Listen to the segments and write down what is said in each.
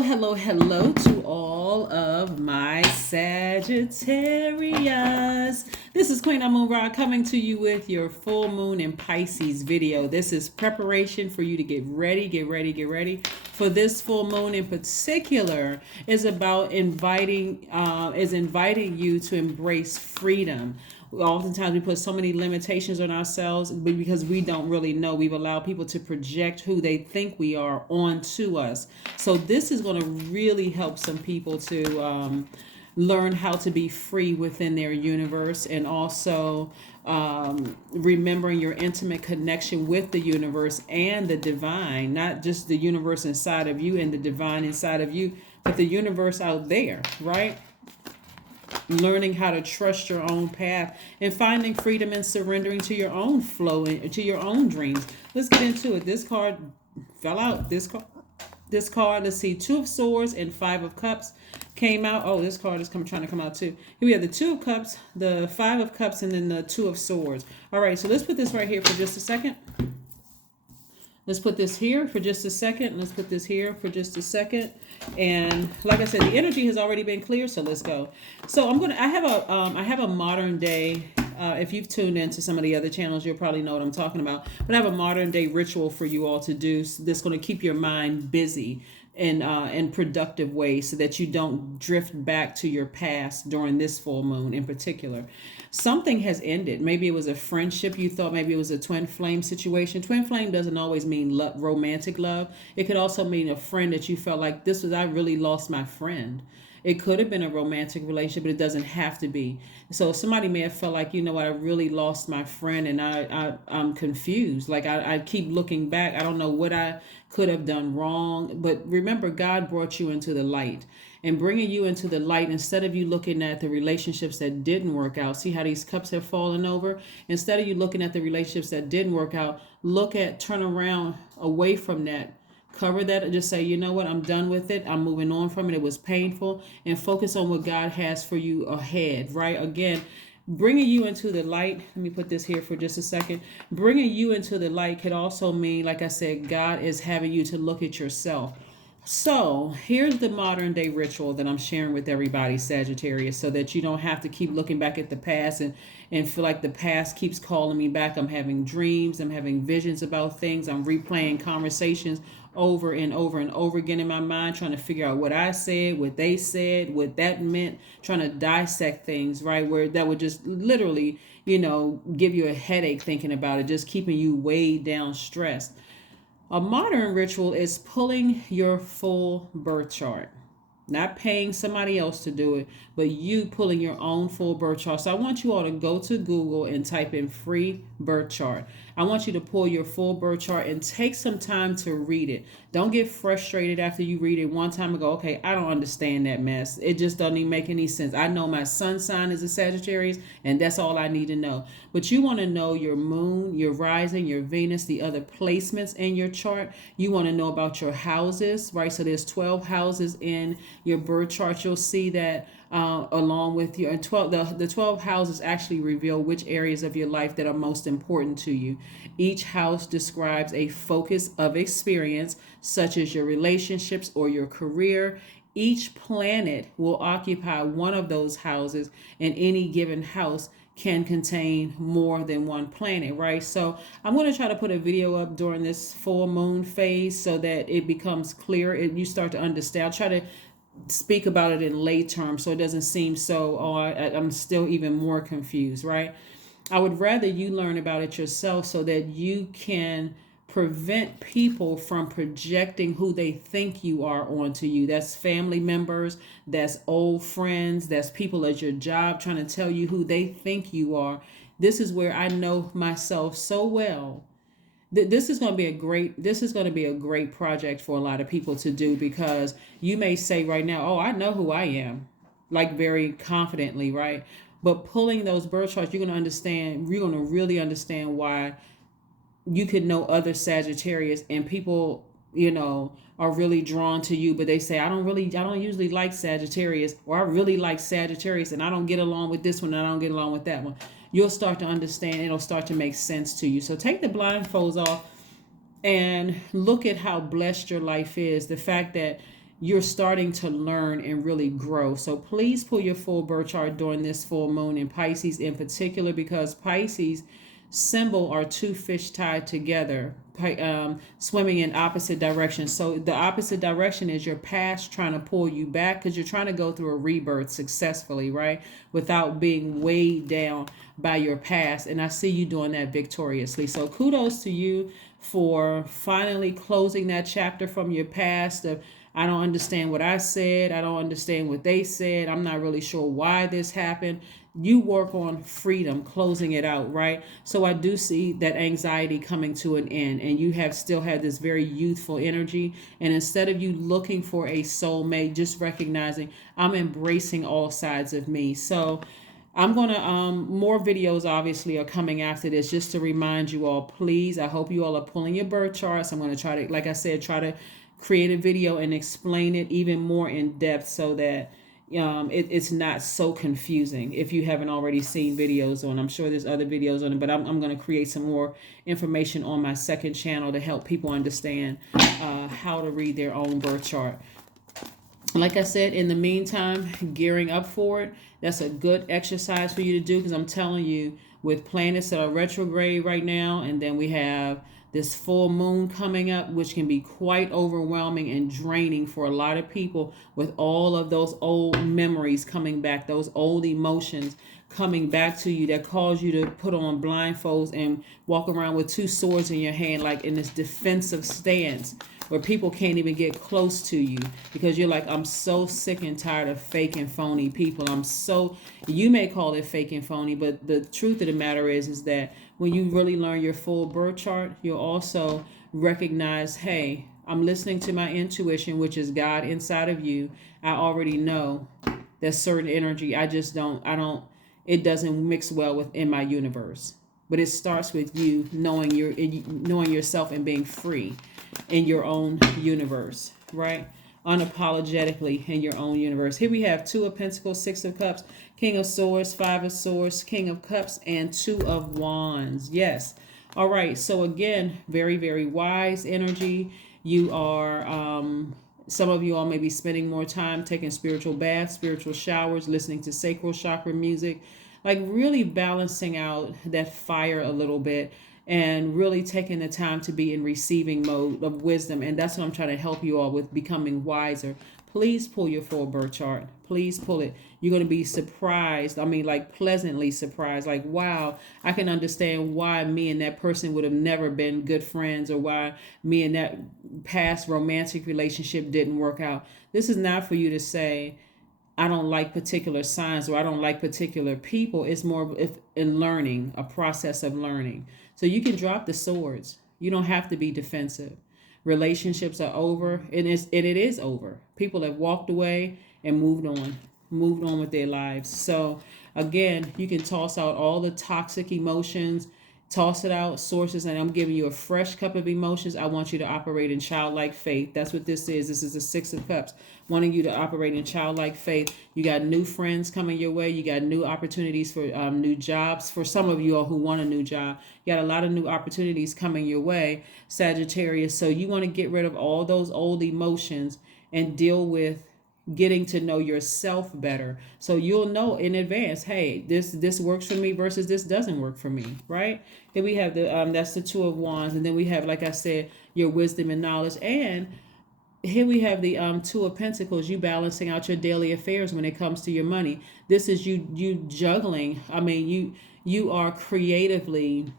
Hello to all of my Sagittarius. This is Queen Amun Ra coming to you with your full moon in Pisces video. This is preparation for you to get ready for this full moon in particular is about inviting you to embrace freedom. Oftentimes we put so many limitations on ourselves because we don't really know. We've allowed people to project who they think we are onto us. So this is going to really help some people to learn how to be free within their universe, and also remembering your intimate connection with the universe and the divine, not just the universe inside of you and the divine inside of you, but the universe out there, right? Learning how to trust your own path and finding freedom and surrendering to your own flow and to your own dreams. Let's get into it. This card fell out. This card, let's see, Two of Swords and Five of Cups came out. Oh, this card is trying to come out too. Here we have the Two of Cups, the Five of Cups, and then the Two of Swords. All right, so let's put this right here for just a second. Let's put this here for just a second. Let's put this here for just a second. And like I said, the energy has already been clear, so let's go. So I have a modern day. If you've tuned into some of the other channels, you'll probably know what I'm talking about. But I have a modern day ritual for you all to do that's going to keep your mind busy in productive ways, so that you don't drift back to your past during this full moon in particular. Something has ended. Maybe it was a friendship you thought, maybe it was a twin flame situation. Twin flame doesn't always mean romantic love. It could also mean a friend that you felt like I really lost my friend. It could have been a romantic relationship, but it doesn't have to be. So somebody may have felt like, you know what, I really lost my friend, and I'm confused. Like I keep looking back. I don't know what I could have done wrong. But remember, God brought you into the light. And bringing you into the light, instead of you looking at the relationships that didn't work out, see how these cups have fallen over? Instead of you looking at the relationships that didn't work out, turn around away from that. Cover that and just say, you know what, I'm done with it. I'm moving on from it. It was painful. And focus on what God has for you ahead, right? Again, bringing you into the light. Let me put this here for just a second. Bringing you into the light could also mean, like I said, God is having you to look at yourself. So here's the modern day ritual that I'm sharing with everybody, Sagittarius, so that you don't have to keep looking back at the past and feel like the past keeps calling me back. I'm having dreams. I'm having visions about things. I'm replaying conversations over and over and over again in my mind, trying to figure out what I said, what they said, what that meant, trying to dissect things, right? Where that would just literally, give you a headache thinking about it, just keeping you weighed down, stressed. A modern ritual is pulling your full birth chart. Not paying somebody else to do it, but you pulling your own full birth chart. So I want you all to go to Google and type in free birth chart. I want you to pull your full birth chart and take some time to read it. Don't get frustrated after you read it one time and go, okay, I don't understand that mess. It just doesn't even make any sense. I know my sun sign is a Sagittarius, and that's all I need to know. But you want to know your moon, your rising, your Venus, the other placements in your chart. You want to know about your houses, right? So there's 12 houses in your birth chart. You'll see that along with your 12, the 12 houses actually reveal which areas of your life that are most important to you. Each house describes a focus of experience, such as your relationships or your career. Each planet will occupy one of those houses, and any given house can contain more than one planet, right? So I'm going to try to put a video up during this full moon phase so that it becomes clear and you start to understand. I'll try to speak about it in lay terms so it doesn't seem so, I'm still even more confused, right? I would rather you learn about it yourself so that you can prevent people from projecting who they think you are onto you. That's family members, that's old friends, that's people at your job trying to tell you who they think you are. This is where I know myself so well. This is going to be a great project for a lot of people to do, because you may say right now, oh, I know who I am, like very confidently, right? But pulling those birth charts, you're going to really understand why you could know other Sagittarius, and people, are really drawn to you, but they say, I don't usually like Sagittarius, or I really like Sagittarius, and I don't get along with this one, and I don't get along with that one. You'll start to understand. It'll start to make sense to you. So take the blindfolds off and look at how blessed your life is. The fact that you're starting to learn and really grow. So please pull your full birth chart during this full moon in Pisces in particular, because Pisces symbol are two fish tied together, swimming in opposite directions. So the opposite direction is your past trying to pull you back because you're trying to go through a rebirth successfully, right? Without being weighed down by your past. And I see you doing that victoriously. So kudos to you for finally closing that chapter from your past of, I don't understand what I said. I don't understand what they said. I'm not really sure why this happened. You work on freedom, closing it out, right? So I do see that anxiety coming to an end, and you have still had this very youthful energy. And instead of you looking for a soulmate, just recognizing I'm embracing all sides of me. So I'm going to, more videos obviously are coming after this, just to remind you all, please. I hope you all are pulling your birth charts. I'm going to try to, like I said, try to create a video and explain it even more in depth so that it's not so confusing if you haven't already seen videos on. I'm sure there's other videos on it, but I'm going to create some more information on my second channel to help people understand how to read their own birth chart. Like I said, in the meantime, gearing up for it, that's a good exercise for you to do, because I'm telling you, with planets that are retrograde right now, and then we have this full moon coming up, which can be quite overwhelming and draining for a lot of people, with all of those old memories coming back, those old emotions coming back to you that cause you to put on blindfolds and walk around with two swords in your hand, like in this defensive stance where people can't even get close to you because you're like, I'm so sick and tired of fake and phony people. You may call it fake and phony, but the truth of the matter is that when you really learn your full birth chart, you'll also recognize, hey, I'm listening to my intuition, which is God inside of you. I already know that certain energy, it doesn't mix well within my universe. But it starts with you knowing yourself and being free in your own universe, right? Unapologetically in your own universe. Here we have Two of Pentacles, Six of Cups, King of Swords, Five of Swords, King of Cups, and Two of Wands. Yes. All right. So again, very, very wise energy. You are, some of you all may be spending more time taking spiritual baths, spiritual showers, listening to sacral chakra music, like really balancing out that fire a little bit and really taking the time to be in receiving mode of wisdom. And that's what I'm trying to help you all with, becoming wiser. Please pull your full birth chart. Please pull it. You're going to be surprised. I mean, like pleasantly surprised. Like, wow, I can understand why me and that person would have never been good friends, or why me and that past romantic relationship didn't work out. This is not for you to say, I don't like particular signs or I don't like particular people. It's more in learning, a process of learning. So you can drop the swords. You don't have to be defensive. Relationships are over, and it is over. People have walked away and moved on with their lives. So again, you can toss out all the toxic emotions, toss it out, sources, and I'm giving you a fresh cup of emotions. I want you to operate in childlike faith. That's what this is. This is the Six of Cups, wanting you to operate in childlike faith. You got new friends coming your way. You got new opportunities for new jobs. For some of you all who want a new job, you got a lot of new opportunities coming your way, Sagittarius. So you want to get rid of all those old emotions and deal with getting to know yourself better. So you'll know in advance, hey, this works for me versus this doesn't work for me, right? Then we have that's the Two of Wands, and then we have, like I said, your wisdom and knowledge. And here we have the Two of Pentacles, you balancing out your daily affairs when it comes to your money. This is you juggling. I mean, you are creatively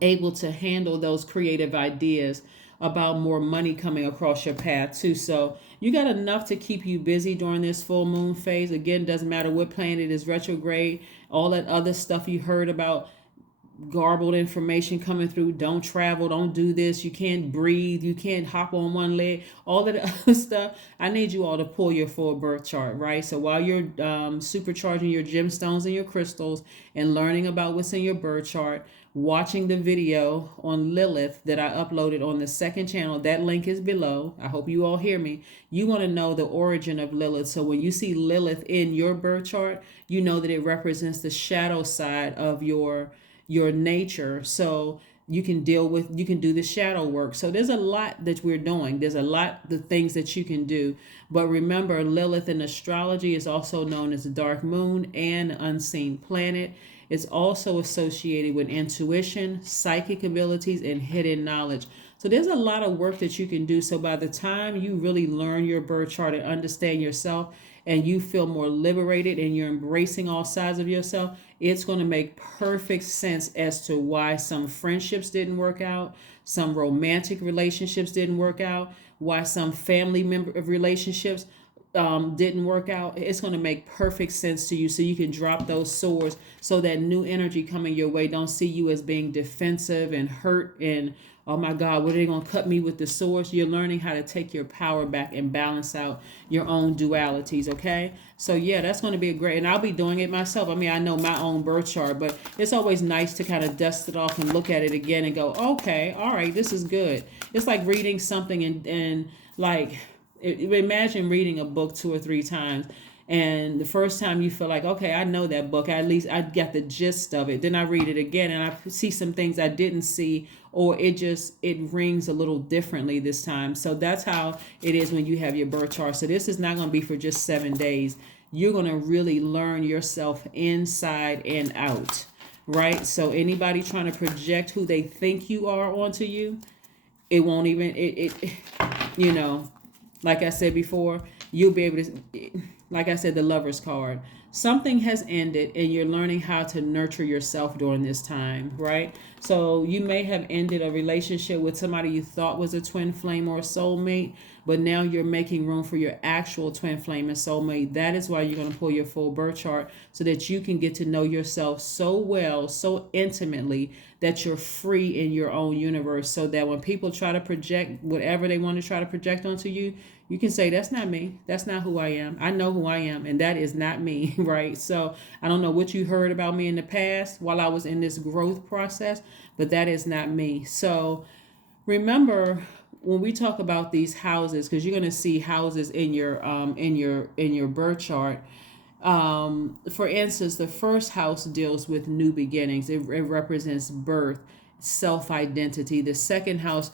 able to handle those creative ideas about more money coming across your path too. So you got enough to keep you busy during this full moon phase. Again, doesn't matter what planet is retrograde, all that other stuff you heard about, garbled information coming through, don't travel, don't do this, you can't breathe, you can't hop on one leg, all that other stuff. I need you all to pull your full birth chart, right? So while you're supercharging your gemstones and your crystals and learning about what's in your birth chart, watching the video on Lilith that I uploaded on the second channel, that link is below. I hope you all hear me. You want to know the origin of Lilith. So when you see Lilith in your birth chart, you know that it represents the shadow side of your nature. So you can deal with, you can do the shadow work. So there's a lot that we're doing. There's a lot, the things that you can do. But remember, Lilith in astrology is also known as the dark moon and unseen planet. It's also associated with intuition, psychic abilities, and hidden knowledge. So there's a lot of work that you can do. So by the time you really learn your birth chart and understand yourself, and you feel more liberated and you're embracing all sides of yourself, it's going to make perfect sense as to why some friendships didn't work out, some romantic relationships didn't work out, why some family member of relationships didn't work out. It's going to make perfect sense to you, so you can drop those swords, so that new energy coming your way don't see you as being defensive and hurt and, oh my God, what are they going to cut me with the swords? You're learning how to take your power back and balance out your own dualities, okay? So yeah, that's going to be a great, and I'll be doing it myself. I mean, I know my own birth chart, but it's always nice to kind of dust it off and look at it again and go, okay, all right, this is good. It's like reading something and like, imagine reading a book 2 or 3 times, and the first time you feel like, okay, I know that book, at least I got the gist of it. Then I read it again and I see some things I didn't see, or it rings a little differently this time. So that's how it is when you have your birth chart. So this is not going to be for just 7 days. You're going to really learn yourself inside and out, right? So anybody trying to project who they think you are onto you, it won't even, you know, like I said before, you'll be able to, like I said, the Lover's card. Something has ended and you're learning how to nurture yourself during this time, right? So you may have ended a relationship with somebody you thought was a twin flame or a soulmate, but now you're making room for your actual twin flame and soulmate. That is why you're going to pull your full birth chart, so that you can get to know yourself so well, so intimately, that you're free in your own universe, so that when people try to project whatever they want to try to project onto you, you can say, that's not me. That's not who I am. I know who I am, and that is not me, right? So I don't know what you heard about me in the past while I was in this growth process, but that is not me. So remember, when we talk about these houses, because you're going to see houses in your birth chart. For instance, the first house deals with new beginnings. It represents birth, self-identity. The second house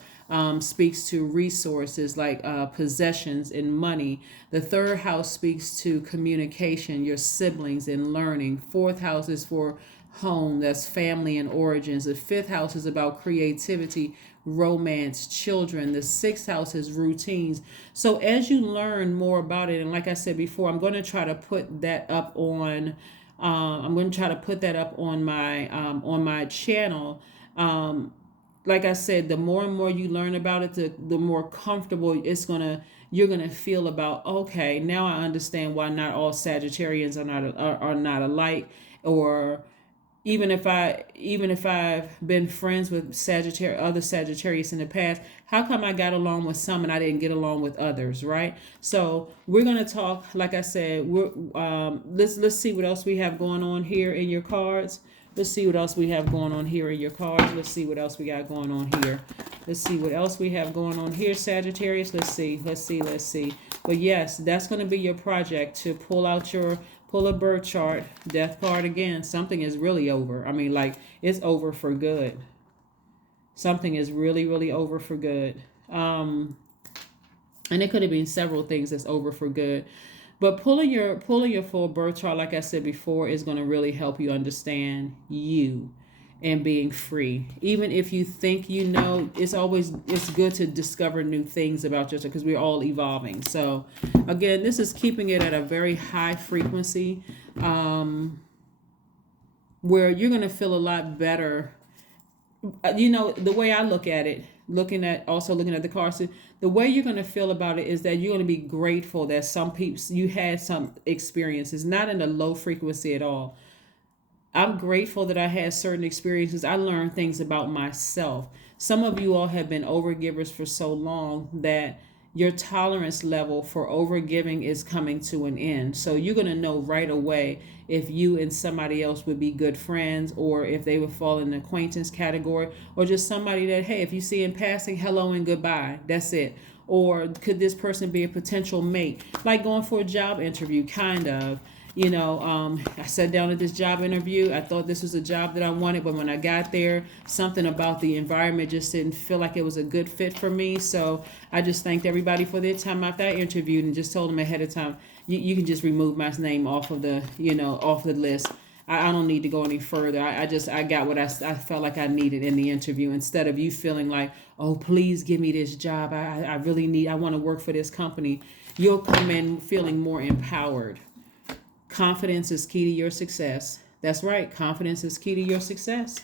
speaks to resources like possessions and money. The third house speaks to communication, your siblings, and learning. Fourth house is for home, that's family and origins. The fifth house is about creativity, romance, children. The sixth house is routines. So as you learn more about it, and like I said before, I'm going to try to put that up on my channel. Like I said, the more and more you learn about it, the more comfortable you're gonna feel about, okay, now I understand why not all Sagittarians are not alike. Or even if I've been friends with other Sagittarius in the past, how come I got along with some and I didn't get along with others, right? So we're gonna talk, like I said, let's see what else we have going on here in your cards. Let's see what else we have going on here in your cards. Let's see what else we got going on here. Let's see what else we have going on here, Sagittarius. Let's see. But yes, that's going to be your project, to pull a birth chart, death card again. Something is really over. I mean, like, it's over for good. Something is really, really over for good. And it could have been several things that's over for good. But pulling your full birth chart, like I said before, is going to really help you understand you and being free. Even if you think you know, it's good to discover new things about yourself, because we're all evolving. So again, this is keeping it at a very high frequency, where you're going to feel a lot better. You know, the way I look at it, looking at the cards, the way you're going to feel about it is that you're going to be grateful that some people, you had some experiences, not in a low frequency at all. I'm grateful that I had certain experiences. I learned things about myself. Some of you all have been overgivers for so long that your tolerance level for overgiving is coming to an end. So you're going to know right away if you and somebody else would be good friends, or if they would fall in the acquaintance category, or just somebody that, hey, if you see in passing, hello and goodbye, that's it. Or could this person be a potential mate? Like going for a job interview, kind of. I sat down at this job interview. I thought this was a job that I wanted, but when I got there, something about the environment just didn't feel like it was a good fit for me. So I just thanked everybody for their time after I interviewed and just told them ahead of time, you can just remove my name off of the, off the list. I don't need to go any further. I got what I felt like I needed in the interview, instead of you feeling like, oh, please give me this job. I really I want to work for this company. You'll come in feeling more empowered. Confidence is key to your success. That's right. Confidence is key to your success.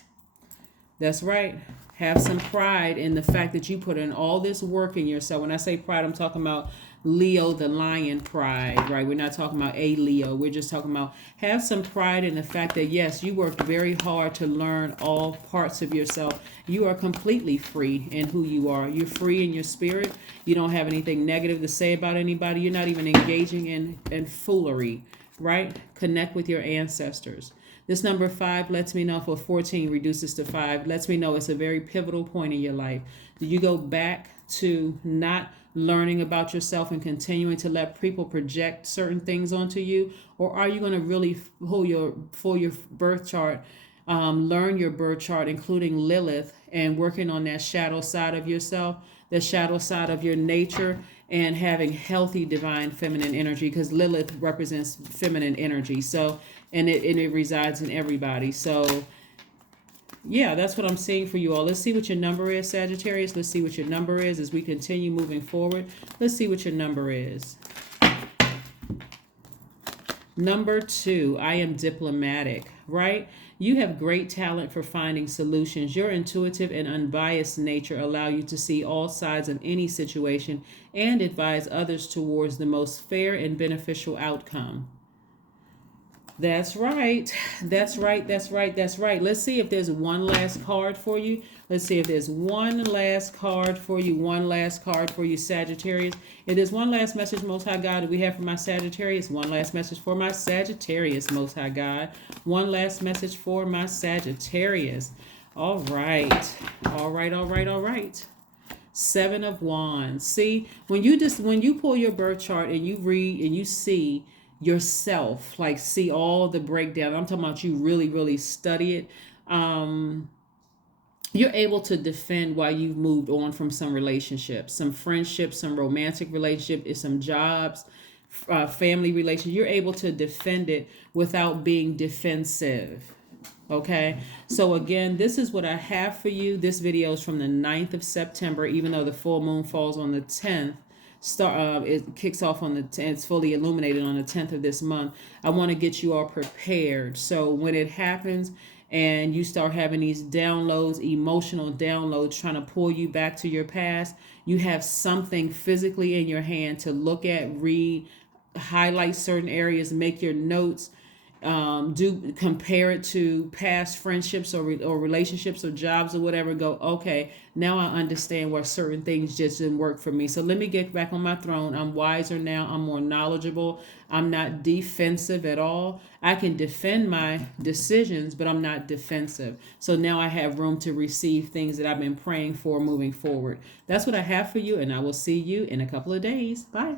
That's right. Have some pride in the fact that you put in all this work in yourself. When I say pride, I'm talking about Leo the lion pride, right? We're not talking about a Leo. We're just talking about have some pride in the fact that, yes, you worked very hard to learn all parts of yourself. You are completely free in who you are. You're free in your spirit. You don't have anything negative to say about anybody. You're not even engaging in foolery, right? Connect with your ancestors. This number 5 lets me know, for 14 reduces to 5, lets me know it's a very pivotal point in your life. Do you go back to not learning about yourself and continuing to let people project certain things onto you? Or are you going to really pull your birth chart, learn your birth chart, including Lilith, and working on that shadow side of yourself, the shadow side of your nature, and having healthy divine feminine energy, because Lilith represents feminine energy. So, and it resides in everybody. So, yeah, that's what I'm seeing for you all. Let's see what your number is, Sagittarius. Let's see what your number is as we continue moving forward. Let's see what your number is. Number 2, I am diplomatic, right? You have great talent for finding solutions. Your intuitive and unbiased nature allow you to see all sides of any situation and advise others towards the most fair and beneficial outcome. That's right. That's right. That's right. That's right. Let's see if there's one last card for you. Let's see if there's one last card for you. One last card for you, Sagittarius. If there's one last message, Most High God, that we have for my Sagittarius. One last message for my Sagittarius, Most High God. One last message for my Sagittarius. All right. All right. All right. All right. 7 of Wands. See, when you pull your birth chart and you read and you see yourself, like see all the breakdown, I'm talking about you really study it, you're able to defend why you've moved on from some relationships, some friendships, some romantic relationships, some jobs, family relations. You're able to defend it without being defensive. Okay, so again, this is what I have for you. This video is from the 9th of September, even though the full moon falls on the 10th. It kicks off on the 10th. It's fully illuminated on the 10th of this month. I want to get you all prepared, so when it happens and you start having these downloads, emotional downloads, trying to pull you back to your past, you have something physically in your hand to look at, read, highlight certain areas, make your notes, compare it to past friendships or relationships or jobs or whatever. Go, okay, now I understand where certain things just didn't work for me. So let me get back on my throne. I'm wiser now. I'm more knowledgeable. I'm not defensive at all. I can defend my decisions, but I'm not defensive. So now I have room to receive things that I've been praying for moving forward. That's what I have for you, and I will see you in a couple of days. Bye.